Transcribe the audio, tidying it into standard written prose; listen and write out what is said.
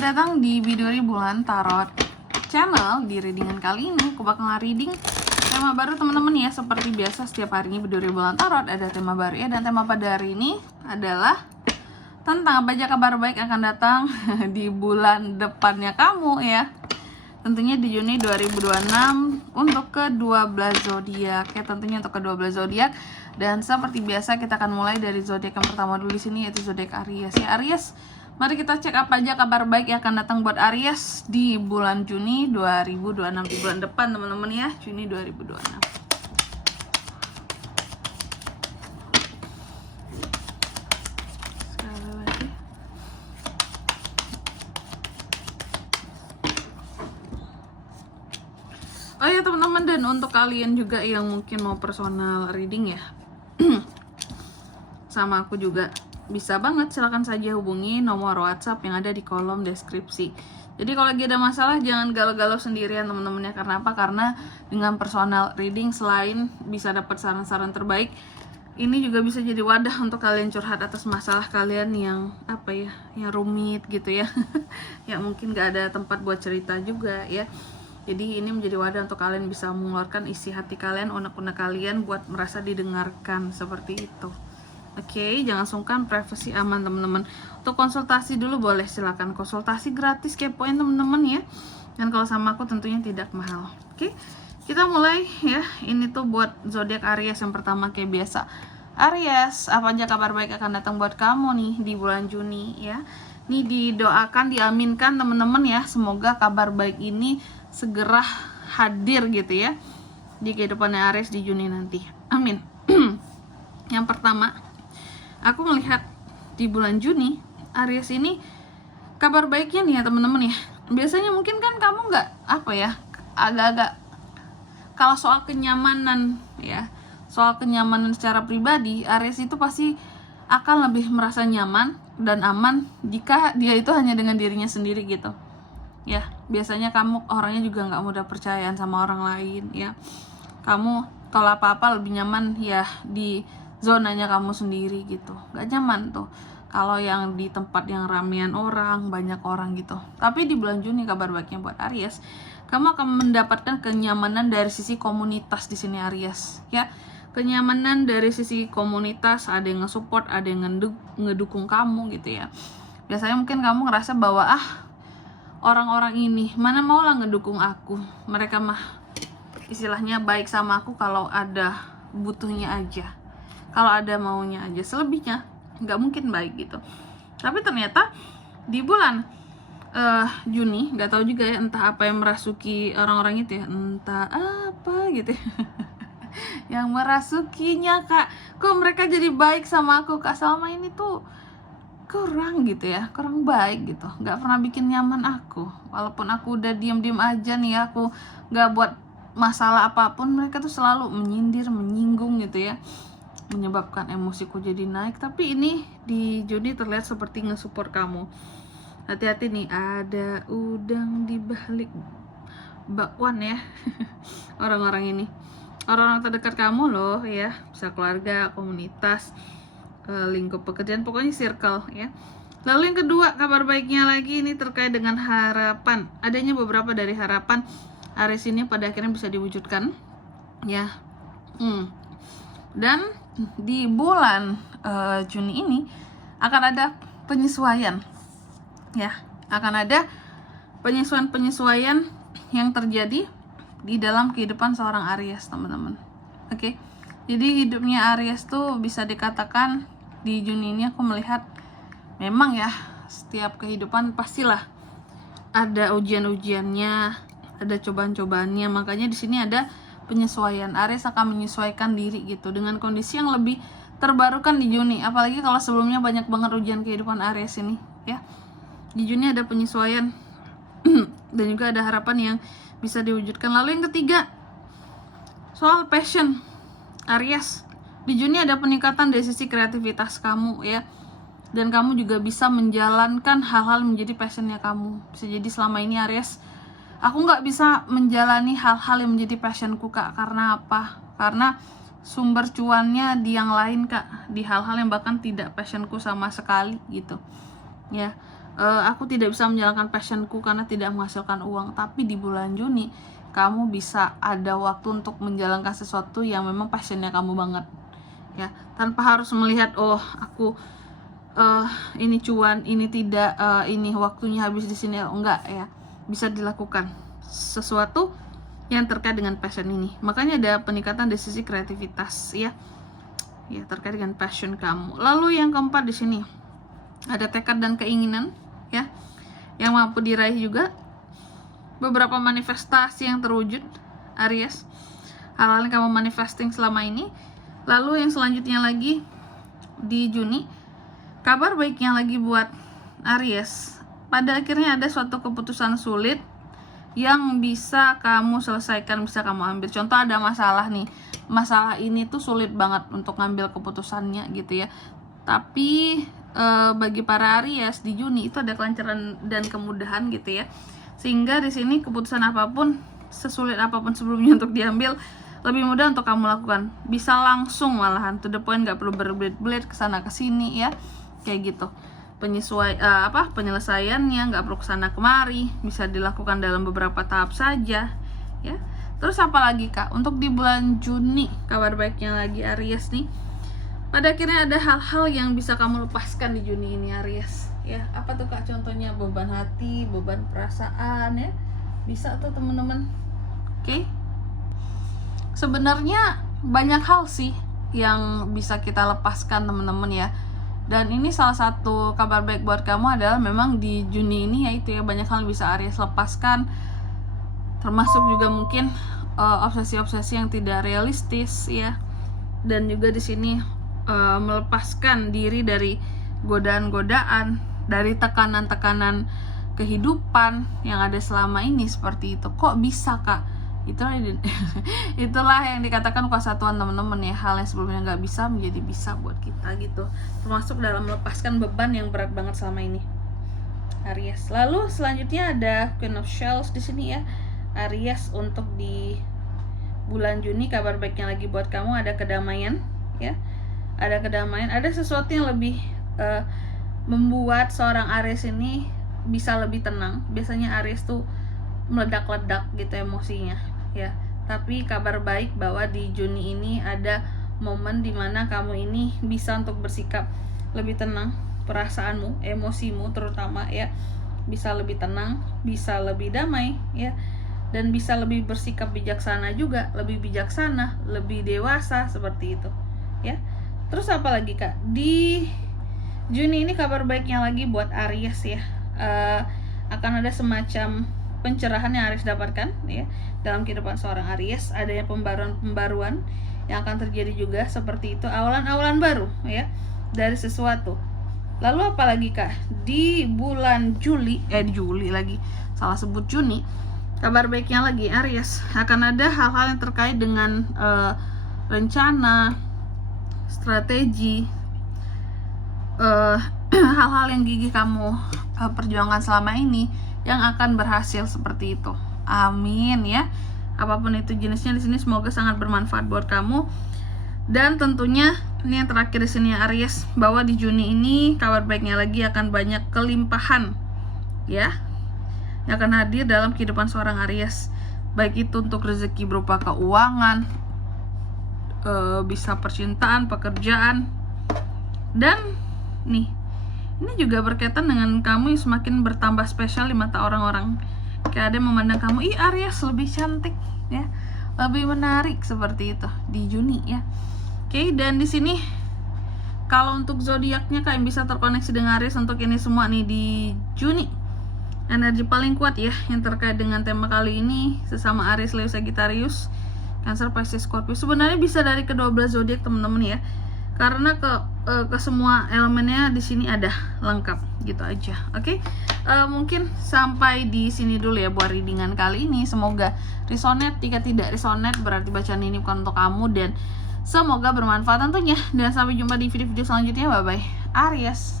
Selamat datang di Biduri Bulan Tarot Channel. Di readingan kali ini aku bakal reading tema baru teman-teman ya. Seperti biasa setiap harinya Biduri Bulan Tarot ada tema baru ya. Dan tema pada hari ini adalah tentang apa aja kabar baik akan datang di bulan depannya kamu ya. Tentunya di Juni 2026 untuk ke-12 zodiak ya, tentunya untuk ke-12 zodiak. Dan seperti biasa kita akan mulai dari zodiak yang pertama dulu di sini, yaitu zodiak Aries ya. Aries, mari kita cek apa aja kabar baik yang akan datang buat Aries di bulan Juni 2026, di bulan depan teman-teman ya, Juni 2026. Oh ya teman-teman, dan untuk kalian juga yang mungkin mau personal reading ya sama aku juga bisa banget, silahkan saja hubungi nomor WhatsApp yang ada di kolom deskripsi. Jadi kalau lagi ada masalah jangan galau-galau sendirian teman-teman ya. Karena apa? Karena dengan personal reading selain bisa dapat saran-saran terbaik, ini juga bisa jadi wadah untuk kalian curhat atas masalah kalian yang apa ya, yang rumit gitu ya yang mungkin gak ada tempat buat cerita juga ya. Jadi ini menjadi wadah untuk kalian bisa mengeluarkan isi hati kalian, unek-unek kalian buat merasa didengarkan seperti itu. Oke, jangan sungkan, privasi aman teman-teman. Untuk konsultasi dulu boleh, silakan konsultasi gratis, kepoin teman-teman ya. Dan kalau sama aku tentunya tidak mahal. Oke, kita mulai ya. Ini tuh buat zodiak Aries yang pertama kayak biasa. Aries, apa aja kabar baik akan datang buat kamu nih di bulan Juni ya. Ini didoakan, diaminkan teman-teman ya. Semoga kabar baik ini segera hadir gitu ya di kehidupannya Aries di Juni nanti. Amin. Yang pertama, aku melihat di bulan Juni Aries ini kabar baiknya nih ya teman-teman ya. Biasanya mungkin kan kamu nggak apa ya, agak-agak kalau soal kenyamanan ya, soal kenyamanan secara pribadi, Aries itu pasti akan lebih merasa nyaman dan aman jika dia itu hanya dengan dirinya sendiri gitu ya. Biasanya kamu orangnya juga nggak mudah percayaan sama orang lain ya. Kamu kalau apa-apa lebih nyaman ya di zonanya kamu sendiri gitu. Nggak nyaman tuh kalau yang di tempat yang ramean orang, banyak orang gitu. Tapi di bulan Juni kabar baiknya buat Aries, kamu akan mendapatkan kenyamanan dari sisi komunitas di sini Aries ya. Kenyamanan dari sisi komunitas, ada yang nge-support, ada yang ngedukung kamu gitu ya. Biasanya mungkin kamu ngerasa bahwa orang-orang ini mana mau lah ngedukung aku, mereka mah istilahnya baik sama aku kalau ada butuhnya aja, kalau ada maunya aja, selebihnya nggak mungkin baik gitu. Tapi ternyata di bulan Juni, nggak tahu juga ya, entah apa yang merasuki orang-orang itu ya, entah apa gitu ya yang merasukinya, kak, kok mereka jadi baik sama aku, kak, selama ini tuh kurang gitu ya, kurang baik gitu, nggak pernah bikin nyaman aku. Walaupun aku udah diem-diem aja nih ya, aku nggak buat masalah apapun, mereka tuh selalu menyindir, menyinggung gitu ya, menyebabkan emosiku jadi naik. Tapi ini di Juni terlihat seperti nge-support kamu. Hati-hati nih, ada udang di balik bakwan ya orang-orang ini, orang-orang terdekat kamu loh ya, bisa keluarga, komunitas, lingkup pekerjaan, pokoknya circle ya. Lalu yang kedua kabar baiknya lagi ini terkait dengan harapan. Adanya beberapa dari harapan Aries ini pada akhirnya bisa diwujudkan ya. Dan di bulan Juni ini akan ada penyesuaian ya, akan ada penyesuaian yang terjadi di dalam kehidupan seorang Aries teman-teman. Oke, jadi hidupnya Aries tuh bisa dikatakan di Juni ini aku melihat memang ya, setiap kehidupan pastilah ada ujian-ujiannya, ada cobaan-cobaannya. Makanya di sini ada penyesuaian. Aries akan menyesuaikan diri gitu dengan kondisi yang lebih terbarukan di Juni. Apalagi kalau sebelumnya banyak banget ujian kehidupan Aries ini ya. Di Juni ada penyesuaian dan juga ada harapan yang bisa diwujudkan. Lalu yang ketiga, soal passion Aries. Di Juni ada peningkatan dari sisi kreativitas kamu ya. Dan kamu juga bisa menjalankan hal-hal menjadi passionnya kamu. Bisa jadi selama ini Aries, aku nggak bisa menjalani hal-hal yang menjadi passionku, kak. Karena apa? Karena sumber cuannya di yang lain, kak. Di hal-hal yang bahkan tidak passionku sama sekali gitu ya. aku tidak bisa menjalankan passionku karena tidak menghasilkan uang. Tapi di bulan Juni kamu bisa ada waktu untuk menjalankan sesuatu yang memang passionnya kamu banget, ya, tanpa harus melihat aku ini cuan, ini tidak, ini waktunya habis di sini, enggak ya, bisa dilakukan sesuatu yang terkait dengan passion ini. Makanya ada peningkatan dari sisi kreativitas, ya terkait dengan passion kamu. Lalu yang keempat di sini ada tekad dan keinginan, ya, yang mampu diraih juga. Beberapa manifestasi yang terwujud, Aries, hal-hal yang kamu manifesting selama ini. Lalu yang selanjutnya lagi di Juni, kabar baiknya lagi buat Aries, pada akhirnya ada suatu keputusan sulit yang bisa kamu selesaikan, bisa kamu ambil. Contoh ada masalah nih, masalah ini tuh sulit banget untuk ngambil keputusannya gitu ya. Tapi bagi para Aries di Juni itu ada kelancaran dan kemudahan gitu ya. Sehingga di sini keputusan apapun, sesulit apapun sebelumnya untuk diambil, lebih mudah untuk kamu lakukan. Bisa langsung malahan to the point, nggak perlu berbelit-belit kesana kesini ya, kayak gitu. Penyelesaiannya nggak perlu kesana kemari, bisa dilakukan dalam beberapa tahap saja, ya. Terus apa lagi kak? Untuk di bulan Juni kabar baiknya lagi Aries nih, pada akhirnya ada hal-hal yang bisa kamu lepaskan di Juni ini Aries, ya. Apa tuh kak? Contohnya beban hati, beban perasaan, ya, bisa tuh teman-teman. Oke. Sebenarnya banyak hal sih yang bisa kita lepaskan teman-teman ya. Dan ini salah satu kabar baik buat kamu adalah memang di Juni ini yaitu ya banyak hal yang bisa Aries lepaskan, termasuk juga mungkin obsesi-obsesi yang tidak realistis ya. Dan juga di sini melepaskan diri dari godaan-godaan, dari tekanan-tekanan kehidupan yang ada selama ini seperti itu. Kok bisa kak? Itulah yang dikatakan kuasa Tuhan teman-teman ya. Hal yang sebelumnya nggak bisa menjadi bisa buat kita gitu, termasuk dalam melepaskan beban yang berat banget selama ini Aries. Lalu selanjutnya ada Queen of Shells di sini ya Aries. Untuk di bulan Juni kabar baiknya lagi buat kamu ada kedamaian ya. Ada kedamaian, ada sesuatu yang lebih membuat seorang Aries ini bisa lebih tenang. Biasanya Aries tuh meledak-ledak gitu emosinya ya. Tapi kabar baik bahwa di Juni ini ada momen dimana kamu ini bisa untuk bersikap lebih tenang, perasaanmu, emosimu terutama ya, bisa lebih tenang, bisa lebih damai ya, dan bisa lebih bersikap bijaksana juga, lebih bijaksana, lebih dewasa seperti itu ya. Terus apa lagi kak? Di Juni ini kabar baiknya lagi buat Aries ya, akan ada semacam pencerahan yang Aries dapatkan ya dalam kehidupan seorang Aries. Adanya pembaruan yang akan terjadi juga seperti itu, awalan-awalan baru ya dari sesuatu. Lalu apa lagi kak? Di bulan Juli lagi salah sebut Juni, kabar baiknya lagi Aries, akan ada hal-hal yang terkait dengan rencana, strategi, hal-hal yang gigih kamu perjuangkan selama ini yang akan berhasil seperti itu. Amin ya. Apapun itu jenisnya di sini semoga sangat bermanfaat buat kamu. Dan tentunya ini yang terakhir di sini Aries, bahwa di Juni ini kabar baiknya lagi akan banyak kelimpahan ya yang akan hadir dalam kehidupan seorang Aries. Baik itu untuk rezeki berupa keuangan, bisa percintaan, pekerjaan. Dan nih, ini juga berkaitan dengan kamu yang semakin bertambah spesial di mata orang-orang. Kayak ada yang memandang kamu, Aries lebih cantik ya, lebih menarik seperti itu di Juni ya. Oke, dan di sini kalau untuk zodiaknya kalian bisa terkoneksi dengan Aries untuk ini semua nih di Juni. Energi paling kuat ya yang terkait dengan tema kali ini sesama Aries, Leo, Sagittarius, Cancer, Pisces, Scorpio. Sebenarnya bisa dari ke-12 zodiak teman-teman ya. Karena ke semua elemennya di sini ada lengkap gitu aja. Oke. Mungkin sampai di sini dulu ya buat readingan kali ini. Semoga resonate. Jika tidak resonate berarti bacaan ini bukan untuk kamu, dan semoga bermanfaat tentunya. Dan sampai jumpa di video-video selanjutnya. Bye bye Aries.